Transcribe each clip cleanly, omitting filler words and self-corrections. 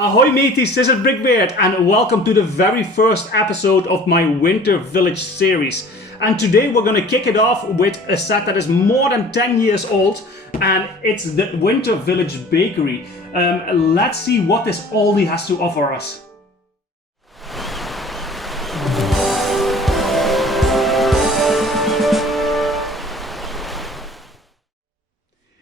Ahoy mateys, this is BrickBeard and welcome to the very first episode of my Winter Village series. And today we're going to kick it off with a set that is more than 10 years old, and it's the Winter Village Bakery. Let's see what this oldie has to offer us.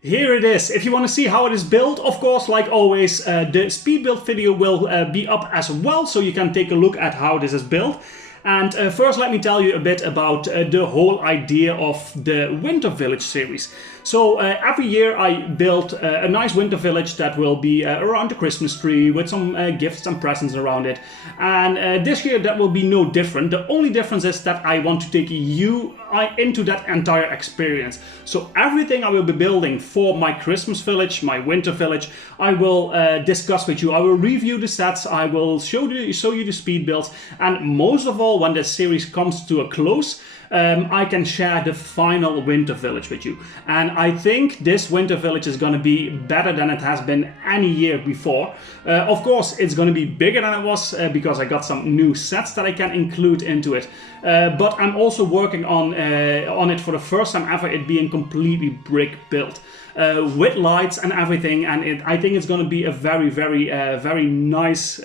Here it is. If you want to see how it is built, of course, like always, the speed build video will be up as well, so you can take a look at how this is built. And first let me tell you a bit about the whole idea of the Winter Village series. So every year I build a nice winter village that will be around the Christmas tree with some gifts and presents around it. And this year that will be no different. The only difference is that I want to take you into that entire experience. So everything I will be building for my Christmas village, my winter village, I will discuss with you. I will review the sets, I will show you the speed builds, and most of all, when this series comes to a close, I can share the final winter village with you. And I think this winter village is going to be better than it has been any year before. Of course, it's going to be bigger than it was because I got some new sets that I can include into it. But I'm also working on it for the first time ever, it being completely brick built. With lights and everything, and I think it's going to be a very nice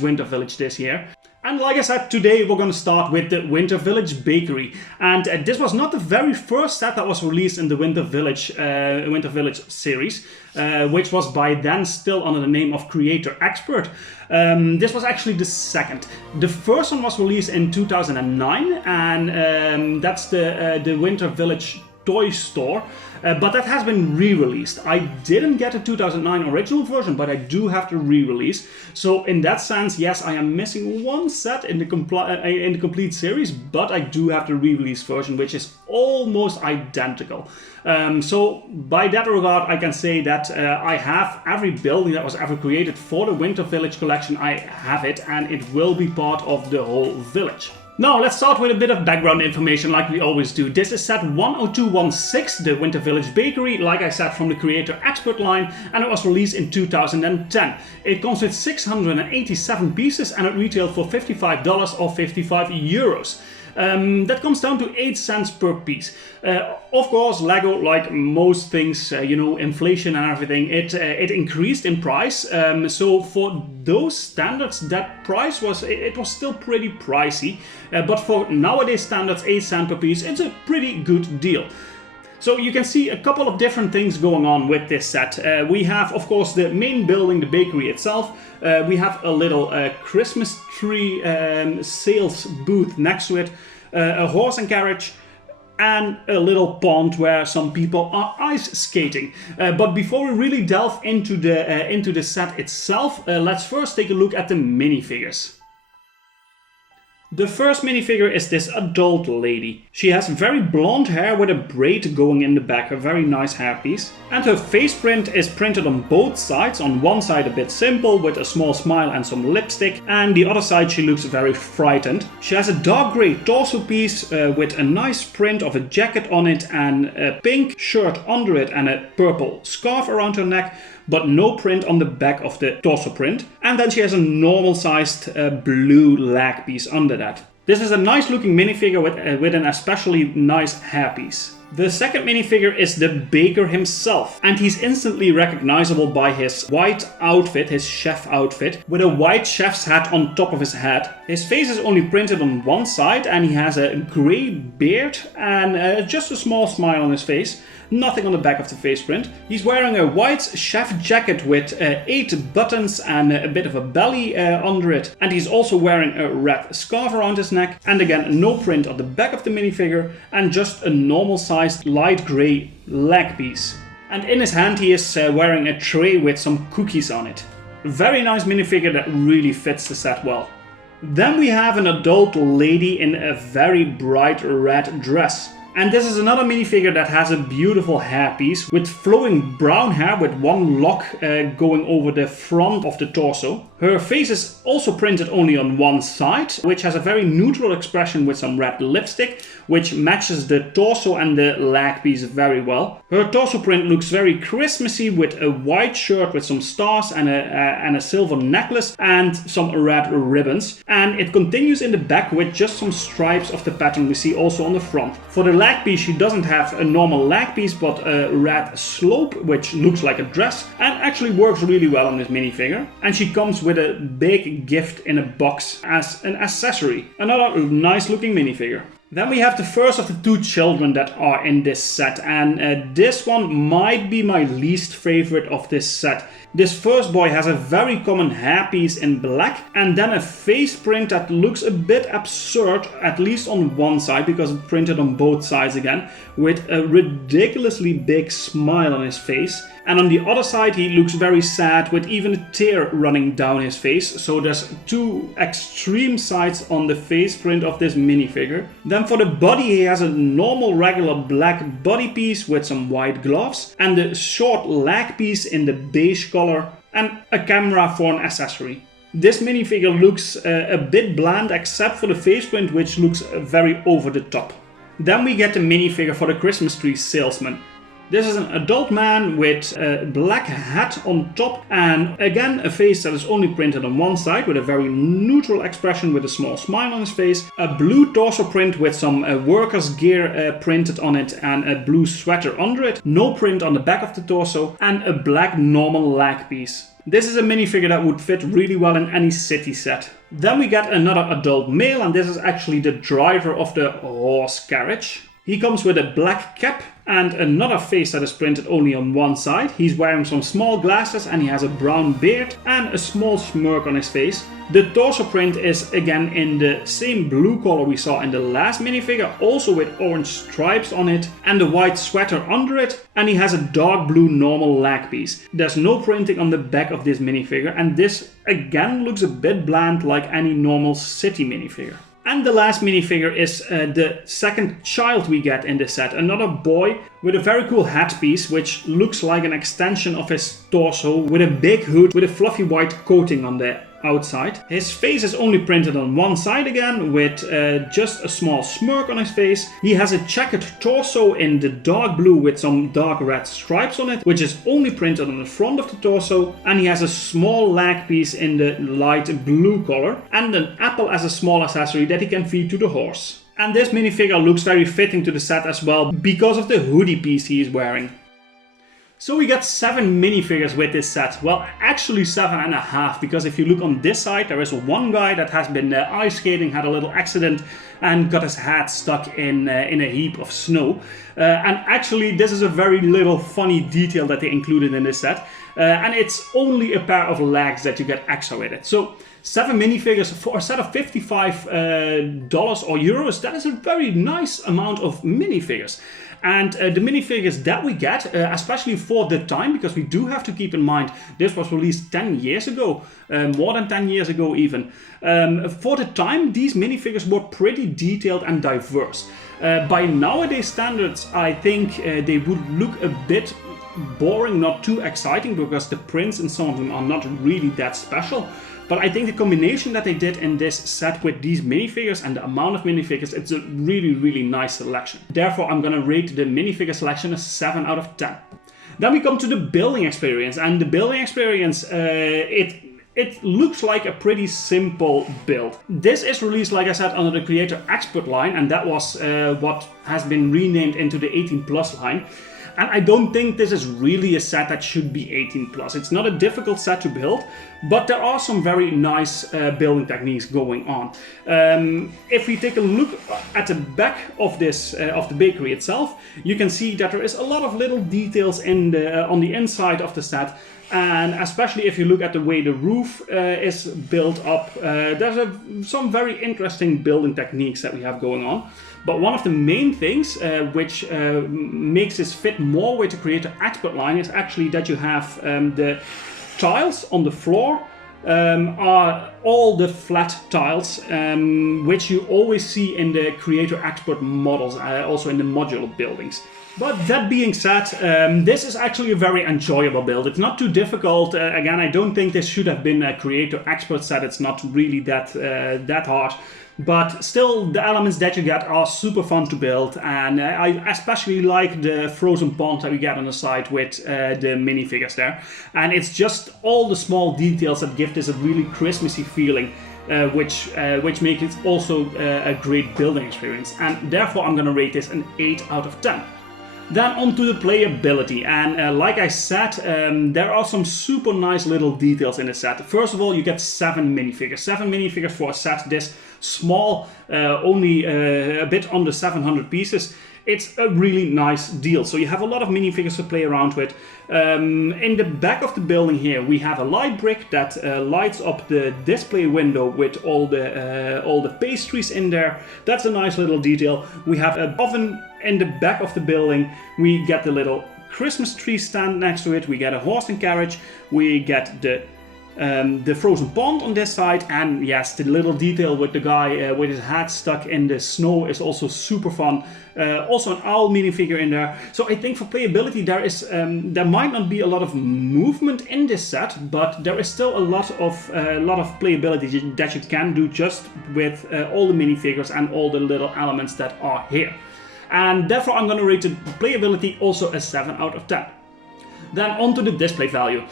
winter village this year. And like I said, today we're going to start with the Winter Village Bakery. And this was not the very first set that was released in the Winter Village series, which was by then still under the name of Creator Expert. This was actually the second. The first one was released in 2009, and that's the Winter Village toy store. But that has been re-released. I didn't get a 2009 original version, but I do have the re-release. So in that sense, yes, I am missing one set in the complete series, but I do have the re-release version, which is almost identical. So by that regard, I can say that I have every building that was ever created for the Winter Village collection. I have it, and it will be part of the whole village. Now let's start with a bit of background information like we always do. This is set 10216, the Winter Village Bakery, like I said, from the Creator Expert line, and it was released in 2010. It comes with 687 pieces and it retailed for $55 or 55 euros. That comes down to 8 cents per piece. Of course, Lego, like most things, inflation and everything, it increased in price. So for those standards, that price was still pretty pricey. But for nowadays standards, 8 cents per piece, it's a pretty good deal. So you can see a couple of different things going on with this set. We have, of course, the main building, the bakery itself. We have a little Christmas tree sales booth next to it, a horse and carriage, and a little pond where some people are ice skating. But before we really delve into the set itself, let's first take a look at the minifigures. The first minifigure is this adult lady. She has very blonde hair with a braid going in the back, a very nice hairpiece. And her face print is printed on both sides. On one side a bit simple with a small smile and some lipstick, and the other side she looks very frightened. She has a dark grey torso piece with a nice print of a jacket on it and a pink shirt under it and a purple scarf around her neck, but no print on the back of the torso print. And then she has a normal sized blue leg piece under that. This is a nice looking minifigure with an especially nice hairpiece. The second minifigure is the baker himself, and he's instantly recognizable by his white outfit, his chef outfit, with a white chef's hat on top of his head. His face is only printed on one side and he has a grey beard and just a small smile on his face. Nothing on the back of the face print. He's wearing a white chef jacket with 8 buttons and a bit of a belly under it. And he's also wearing a red scarf around his neck. And again, no print on the back of the minifigure and just a normal sized light grey leg piece. And in his hand he is wearing a tray with some cookies on it. Very nice minifigure that really fits the set well. Then we have an adult lady in a very bright red dress. And this is another minifigure that has a beautiful hairpiece with flowing brown hair with one lock going over the front of the torso. Her face is also printed only on one side, which has a very neutral expression with some red lipstick, which matches the torso and the leg piece very well. Her torso print looks very Christmassy with a white shirt with some stars and a silver necklace and some red ribbons. And it continues in the back with just some stripes of the pattern we see also on the front. For the leg piece, she doesn't have a normal leg piece but a red slope, which looks like a dress and actually works really well on this minifigure. And she comes with a big gift in a box as an accessory. Another nice looking minifigure. Then we have the first of the two children that are in this set, and this one might be my least favorite of this set. This first boy has a very common hairpiece in black and then a face print that looks a bit absurd, at least on one side because it's printed on both sides again, with a ridiculously big smile on his face. And on the other side he looks very sad with even a tear running down his face. So there's two extreme sides on the face print of this minifigure. Then for the body he has a normal regular black body piece with some white gloves and the short leg piece in the beige color and a camera for an accessory. This minifigure looks a bit bland except for the face print, which looks very over the top. Then we get the minifigure for the Christmas tree salesman. This is an adult man with a black hat on top and again a face that is only printed on one side with a very neutral expression with a small smile on his face. A blue torso print with some workers gear printed on it and a blue sweater under it. No print on the back of the torso and a black normal leg piece. This is a minifigure that would fit really well in any city set. Then we get another adult male and this is actually the driver of the horse carriage. He comes with a black cap and another face that is printed only on one side. He's wearing some small glasses and he has a brown beard and a small smirk on his face. The torso print is again in the same blue color we saw in the last minifigure, also with orange stripes on it and a white sweater under it, and he has a dark blue normal leg piece. There's no printing on the back of this minifigure and this again looks a bit bland like any normal city minifigure. And the last minifigure is the second child we get in this set. Another boy with a very cool hat piece which looks like an extension of his torso with a big hood with a fluffy white coating on the outside. His face is only printed on one side again with just a small smirk on his face. He has a checkered torso in the dark blue with some dark red stripes on it, which is only printed on the front of the torso, and he has a small leg piece in the light blue color and an apple as a small accessory that he can feed to the horse. And this minifigure looks very fitting to the set as well because of the hoodie piece he is wearing. So we got 7 minifigures with this set. Well, actually 7.5, because if you look on this side, there is one guy that has been ice skating, had a little accident and got his hat stuck in a heap of snow. And actually this is a very little funny detail that they included in this set. And it's only a pair of legs that you get extra with it. So 7 minifigures for a set of $55 or euros, that is a very nice amount of minifigures. And the minifigures that we get, especially for the time, because we do have to keep in mind this was released 10 years ago, more than 10 years ago even. For the time, these minifigures were pretty detailed and diverse. By nowadays standards, I think they would look a bit boring, not too exciting, because the prints in some of them are not really that special. But I think the combination that they did in this set with these minifigures and the amount of minifigures, it's a really, really nice selection. Therefore, I'm gonna rate the minifigure selection a 7 out of 10. Then we come to the building experience, and the building experience, it looks like a pretty simple build. This is released, like I said, under the Creator Expert line, and that was what has been renamed into the 18+ line. And I don't think this is really a set that should be 18+. It's not a difficult set to build, but there are some very nice building techniques going on. If we take a look at the back of this of the bakery itself, you can see that there is a lot of little details in on the inside of the set. And especially if you look at the way the roof is built up, there's some very interesting building techniques that we have going on. But one of the main things which makes this fit more with the Creator Expert line is actually that you have the tiles on the floor are all the flat tiles, which you always see in the Creator Expert models, also in the modular buildings. But that being said, this is actually a very enjoyable build. It's not too difficult. Again, I don't think this should have been a Creator Expert set. It's not really that hard. But still, the elements that you get are super fun to build, and I especially like the frozen pond that we get on the side with the minifigures there. And it's just all the small details that give this a really Christmassy feeling, which make it also a great building experience. And therefore, I'm going to rate this an 8 out of 10. Then on to the playability, and like I said, there are some super nice little details in the set. First of all, you get 7 minifigures. 7 minifigures for a set this small, only a bit under 700 pieces. It's a really nice deal. So you have a lot of minifigures to play around with. In the back of the building here, we have a light brick that lights up the display window with all the pastries in there. That's a nice little detail. We have an oven in the back of the building. We get the little Christmas tree stand next to it. We get a horse and carriage. We get the frozen pond on this side, and yes, the little detail with the guy with his hat stuck in the snow is also super fun. Also an owl minifigure in there. So I think for playability there might not be a lot of movement in this set, but there is still a lot of playability that you can do just with all the minifigures and all the little elements that are here. And therefore I'm going to rate the playability also a 7 out of 10. Then on to the display value.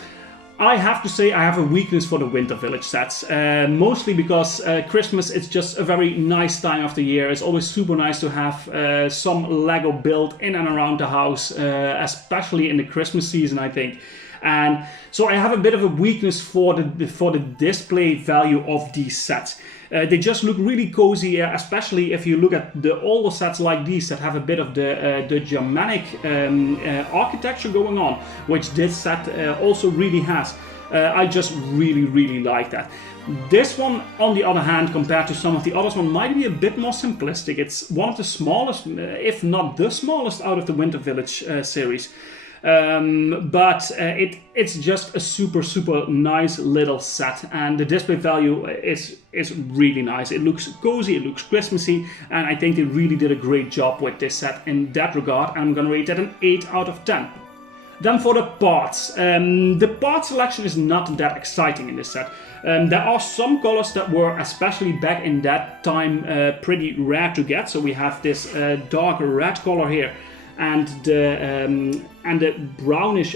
I have to say I have a weakness for the Winter Village sets, mostly because Christmas is just a very nice time of the year. It's always super nice to have some Lego built in and around the house, especially in the Christmas season, I think. And so I have a bit of a weakness for the display value of these sets. They just look really cozy, especially if you look at the older sets like these that have a bit of the Germanic architecture going on, which this set also really has. I just really like that. This one, on the other hand, compared to some of the others, one might be a bit more simplistic. It's one of the smallest, if not the smallest, out of the Winter Village series. But it's just a super nice little set, and the display value is really nice. It looks cozy, it looks Christmassy, and I think they really did a great job with this set in that regard. I'm gonna rate it an 8 out of 10. Then for the parts. The part selection is not that exciting in this set. There are some colors that were, especially back in that time, pretty rare to get. So we have this dark red color here, and the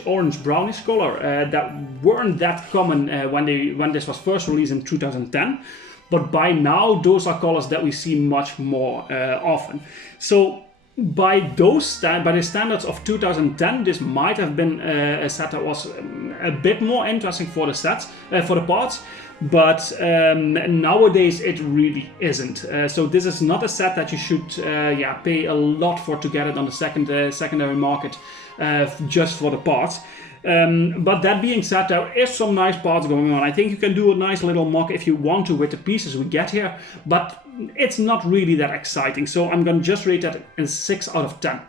orange brownish color that weren't that common when this was first released in 2010. But by now, those are colors that we see much more often. So by the standards of 2010, this might have been a set that was a bit more interesting for the parts. But nowadays it really isn't. So this is not a set that you should pay a lot for to get it on the secondary market just for the parts. But that being said, there is some nice parts going on. I think you can do a nice little mock if you want to with the pieces we get here, but it's not really that exciting. So I'm going to just rate that a 6 out of 10.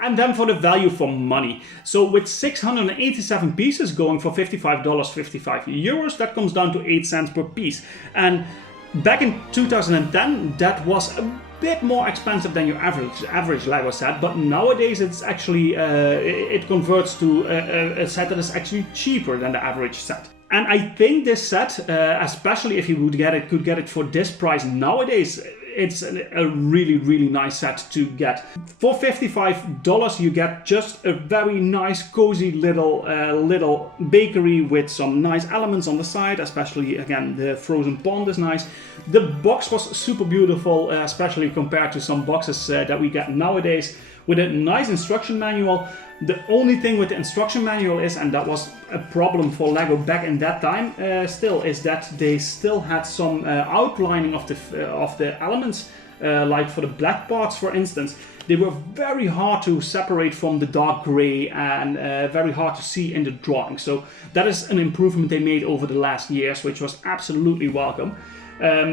And then for the value for money. So with 687 pieces going for $55, 55 euros, that comes down to 8 cents per piece. And back in 2010, that was a bit more expensive than your average Lego set, but nowadays it's actually, it converts to a set that is actually cheaper than the average set. And I think this set, especially if you could get it for this price nowadays, it's a really nice set to get. For $55 you get just a very nice cozy little bakery with some nice elements on the side, especially again the frozen pond is nice. The box was super beautiful, especially compared to some boxes that we get nowadays, with a nice instruction manual. The only thing with the instruction manual is, and that was a problem for Lego back in that time still, is that they still had some outlining of the elements, like for the black parts for instance. They were very hard to separate from the dark gray and very hard to see in the drawing. So that is an improvement they made over the last years, which was absolutely welcome.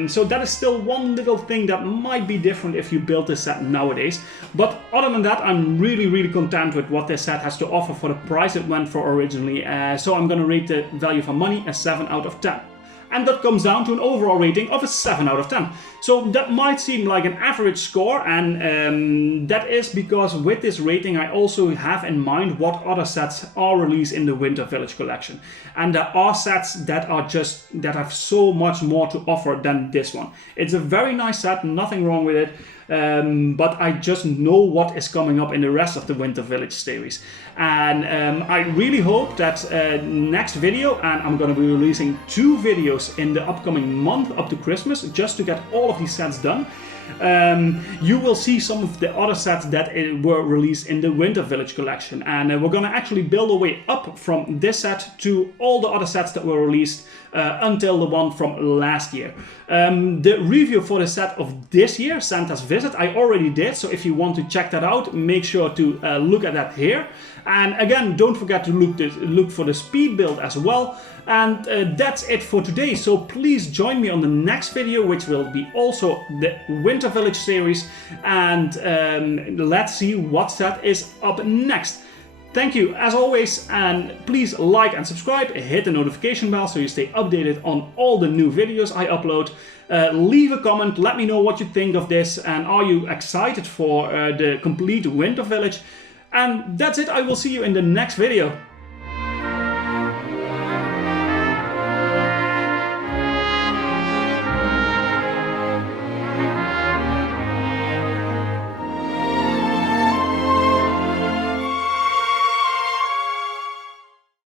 So that is still one little thing that might be different if you build this set nowadays. But other than that, I'm really content with what this set has to offer for the price it went for originally. So I'm going to rate the value for money a 7 out of 10. and that comes down to an overall rating of a 7 out of 10. So that might seem like an average score, and that is because with this rating I also have in mind what other sets are released in the Winter Village collection. And there are sets that have so much more to offer than this one. It's a very nice set, nothing wrong with it. But I just know what is coming up in the rest of the Winter Village series. And I really hope that next video, and I'm going to be releasing 2 videos in the upcoming month up to Christmas, just to get all of these sets done. You will see some of the other sets that were released in the Winter Village collection, and we're gonna actually build a way up from this set to all the other sets that were released until the one from last year. The review for the set of this year, Santa's Visit, I already did, so if you want to check that out, make sure to look at that here. And again, don't forget to look for the speed build as well. And that's it for today. So please join me on the next video, which will be also the Winter Village series. And let's see what set is up next. Thank you as always, and please like and subscribe, hit the notification bell so you stay updated on all the new videos I upload. Leave a comment, let me know what you think of this, and are you excited for the complete Winter Village? And that's it, I will see you in the next video.